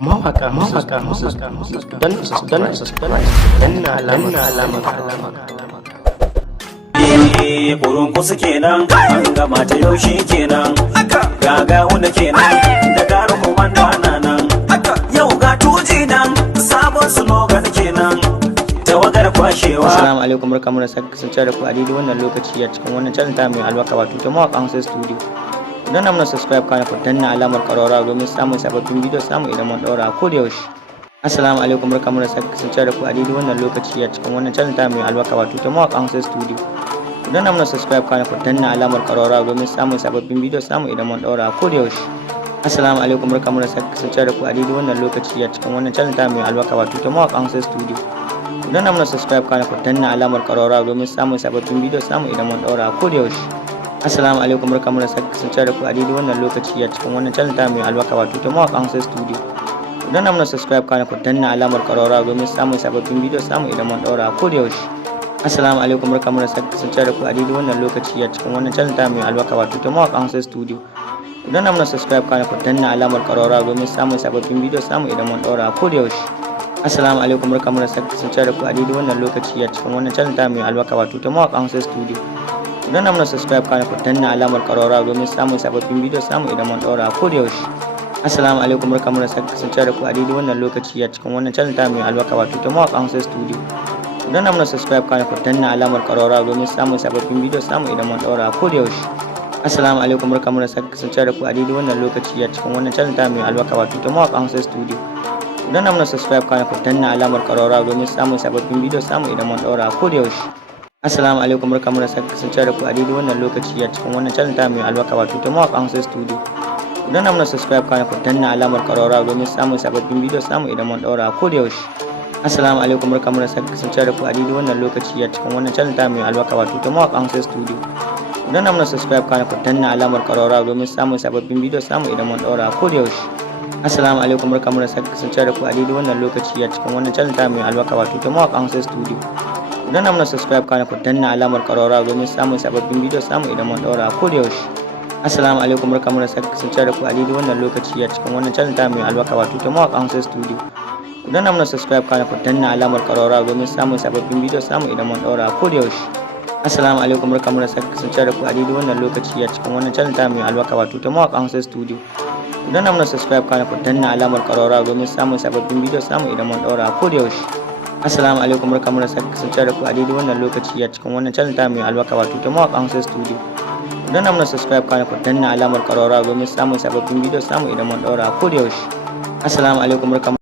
Mawaka danna subscribe danna alamar Kurun kusa kenan an gama ta yaushe kenan gaga wanda kenan da garin komanda nan yau ga tuji nan sabon slogan kenan tawagar kwashewa. Assalamu alaikum, barkamu da sake kasance da ku a daidai wannan lokaci a cikin wannan channel ta mai albarka wato ta Mawakan Hausa Studio. Idan na mana subscribe kana ku danna alamar ƙararrawa domin samun sababbin bidiyo samu idan mun daura ko da yaushe. Assalamu alaikum, barkamu da sake kasance da ku a daidai wannan lokaci a cikin wannan channel ta mai albarka wato ta Mawakan Hausa Studio. Idan na mana subscribe kana ku danna alamar ƙararrawa domin samun sababbin bidiyo samu idan mun daura ko da yaushe. Assalamu alaikum, barkamu da sake kasance da ku a daidai wannan lokaci a cikin wannan channel ta mai albarka wato ta Mawakan Hausa Studio. Idan na mana subscribe kana ku danna alamar ƙararrawa domin samun sababbin bidiyo samu idan mun daura ko da yaushe. Assalamu alaikum, barkamu da sake kasance da ku a daidai wannan lokaci a cikin wannan channel ta mai albarka wato ta Mawakan Hausa Studio. Idan na mana subscribe kana ku danna alamar ƙararrawa domin samun sababbin bidiyo samu idan mun daura ko da yaushe. Assalamu alaikum, barkamu da sake kasance da ku a daidai wannan lokaci a cikin wannan channel ta mai albarka wato ta Mawakan Hausa Studio. Idan na mana subscribe kana ku danna alamar ƙararrawa domin samun sababbin bidiyo samu idan mun daura ko da yaushe. Assalamu alaikum, barkamu da sake kasance da ku a daidai wannan lokaci a cikin wannan channel ta mai albarka wato ta Mawakan Hausa Studio. Idan na mana subscribe kana ku danna alamar ƙararrawa domin samun sababbin bidiyo samu idan mun daura ko da yaushe. Assalamu alaikum, barkamu da sake kasance da ku a daidai wannan lokaci a cikin wannan channel ta mai albarka wato ta Mawakan Hausa Studio. Idan na mana subscribe kana ku danna alamar ƙararrawa domin samun sababbin bidiyo samu idan mun daura ko da yaushe. Assalamu alaikum, barkamu da sake kasance da ku a daidai wannan lokaci a cikin wannan channel ta mai albarka wato ta Mawakan Hausa Studio. Idan na mana subscribe kana ku danna alamar ƙararrawa domin samun sababbin bidiyo samu idan mun daura ko da yaushe. Assalamu alaikum, barkamu da sake kasance da ku a daidai wannan lokaci a cikin wannan channel ta mai albarka wato ta Mawakan Hausa Studio. Idan na mana subscribe kana ku danna alamar ƙararrawa domin samun sababbin bidiyo samu idan mun daura ko da yaushe. Assalamu alaikum, barkamu da sake kasance da ku a daidai wannan lokaci a cikin wannan channel ta mai albarka wato ta Mawakan Hausa Studio. Idan na mana subscribe kana ku danna alamar ƙararrawa domin samun sababbin bidiyo samu idan mun daura ko da yaushe. Assalamu alaikum, barkamu da sake kasance da ku a daidai wannan lokaci a cikin wannan channel ta mai albarka wato ta Mawakan Hausa Studio. Idan na mana subscribe kana ku danna alamar ƙararrawa domin samun sababbin bidiyo samu idan mun daura ko da yaushe. Assalamu alaikum, barkamu da sake kasance da ku a daidai wannan lokaci a cikin wannan channel ta mai albarka wato ta Mawakan Hausa Studio. Idan na mana subscribe kana ku danna alamar ƙararrawa domin samun sababbin bidiyo samu idan mun daura ko da yaushe. Assalamu alaikum, barkamu da sake kasance da ku a daidai wannan lokaci a cikin wannan channel ta mai albarka wato ta Mawakan Hausa Studio. Idan na mana subscribe kana ku danna alamar ƙararrawa domin samun sababbin bidiyo samu idan mun daura ko da yaushe. Assalamu alaikum, barkamu da sake kasance da ku a daidai wannan lokaci a cikin wannan channel ta mai albarka wato ta Mawakan Hausa Studio. Idan na mana subscribe kana ku danna alamar ƙararrawa domin samun sababbin bidiyo samu idan mun daura ko da yaushe. Assalamu alaikum, barkamu